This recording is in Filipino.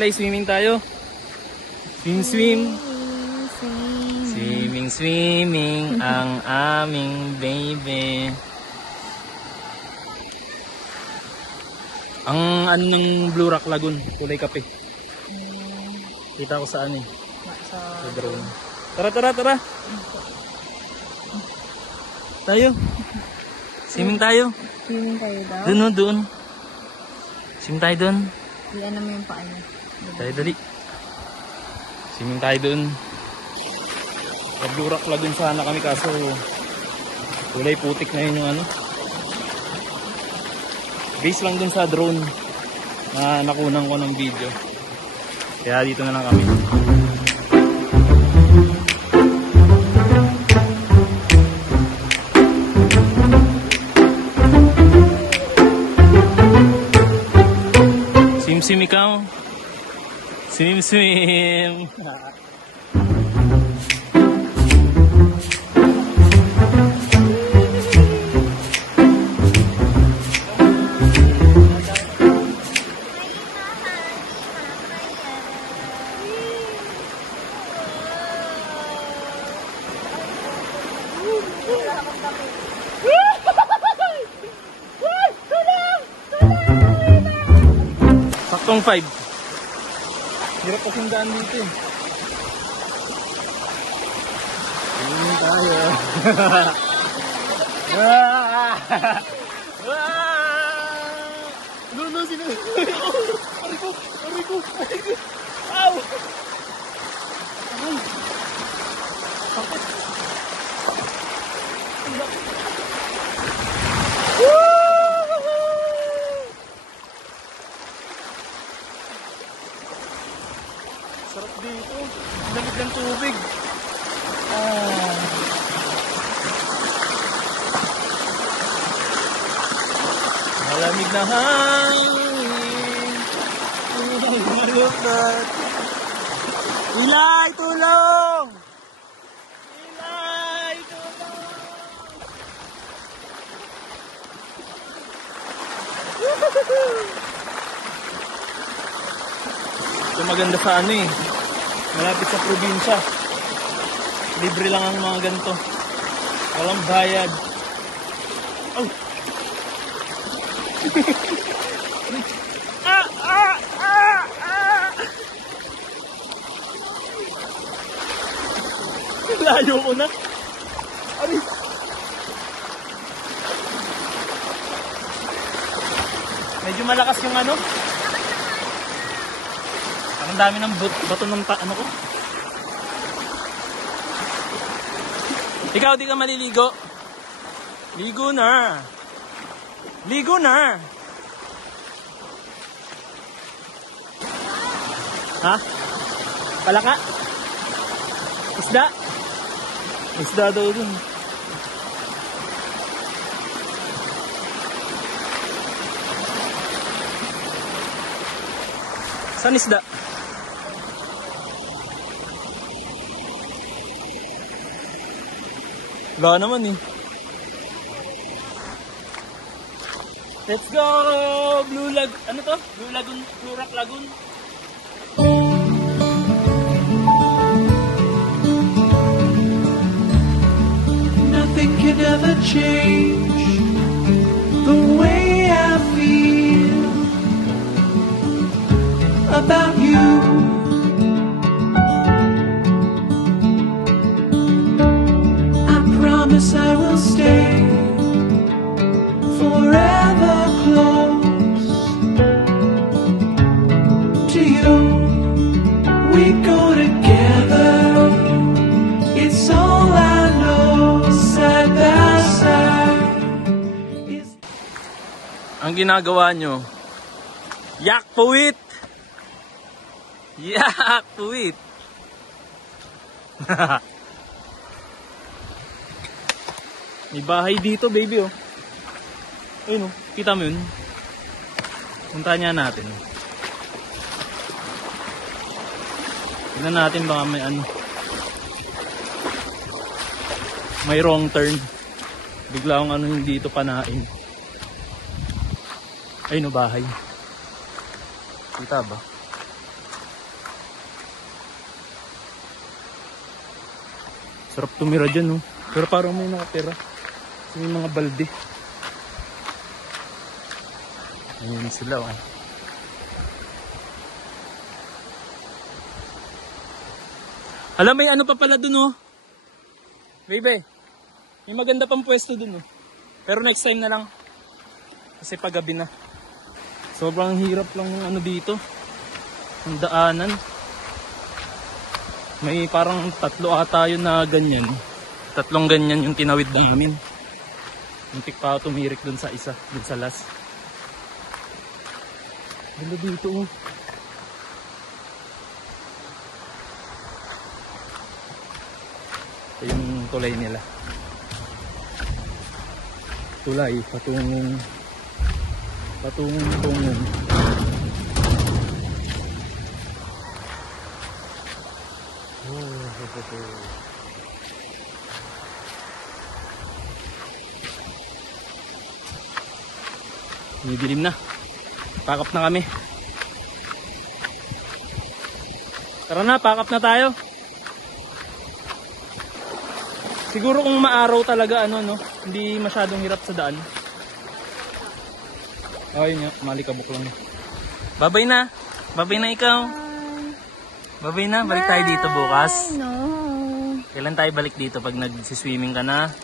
Eli, swimming tayo. Swim. Swimming ang aming baby. Ang ano ng Blue Rock Lagoon, kulay kape. Kita ko saan eh. Sa drone. Tara. Tayo. Swimming tayo. Swimming tayo daw? Doon. Swimming tayo doon. Iyan naman yung paa niya. Tayo dali. Swimming tayo doon. Sa Blue Rock Lagoon sana kami kaso kulay putik na yun yung ano. Base lang dun sa drone na nakunan ko ng video. Kaya dito na lang kami. Swim ikaw. Swim. Saktong 5. Hirap kasing daan dito eh. Tingin tayo. Luno sila. Aray ko. Ow! Ay. Sakit. Sarap dito. Lamig ng tubig. Malamig na hangin. Malupot. Ilay, tulong! Ito maganda sa ano eh. Malapit sa probinsya. Libre lang ang mga ganito. Walang bayad. Oh. Layo ko na. Ay. Medyo malakas yung ano. Ang dami ng bato ng ano ko. Ikaw di ka maliligo. Ligo na. Ha? Palaka? Isda daw dun. Saan isda? Wala naman eh. Let's go! Blue Rock Lagoon. Nothing can ever change the way I feel about you. I promise I will stay forever close to you. We go together. It's all I know. Side by side. Ang ginagawa nyo, yak puwit! Yak puwit! May bahay dito, baby, oh. Ayun, oh. Kita mo yun? Punta niya natin. Tignan natin baka may ano. May wrong turn. Bigla akong ano yung dito panain. Ayun, oh, bahay. Kita ba? Sarap tumira dyan, no? Pero parang may nakatira. May mga balde. Ayan sila, oh. Alam, may ano pa pala dun, oh. Baby, may maganda pang pwesto dun, oh. Pero next time na lang. Kasi paggabi na. Sobrang hirap lang ng ano dito. Ang daanan. May parang 3 ata yun na ganyan. 3 ganyan yung tinawid namin. Muntik pa ako tumirik dun sa isa. Dun sa last. Ganda dito, oh. Ito yung tulay nila. Tulay patungong tungon. Didilim na. Pack up na kami. Tara na, pack up na tayo. Siguro kung maaraw talaga ano no, hindi masyadong hirap sa daan. Ayun nga, malikabok lang. Babay na. Babay na ikaw. Babay na, balik tayo dito bukas. No. Kailan tayo balik dito pag nag-swimming ka na?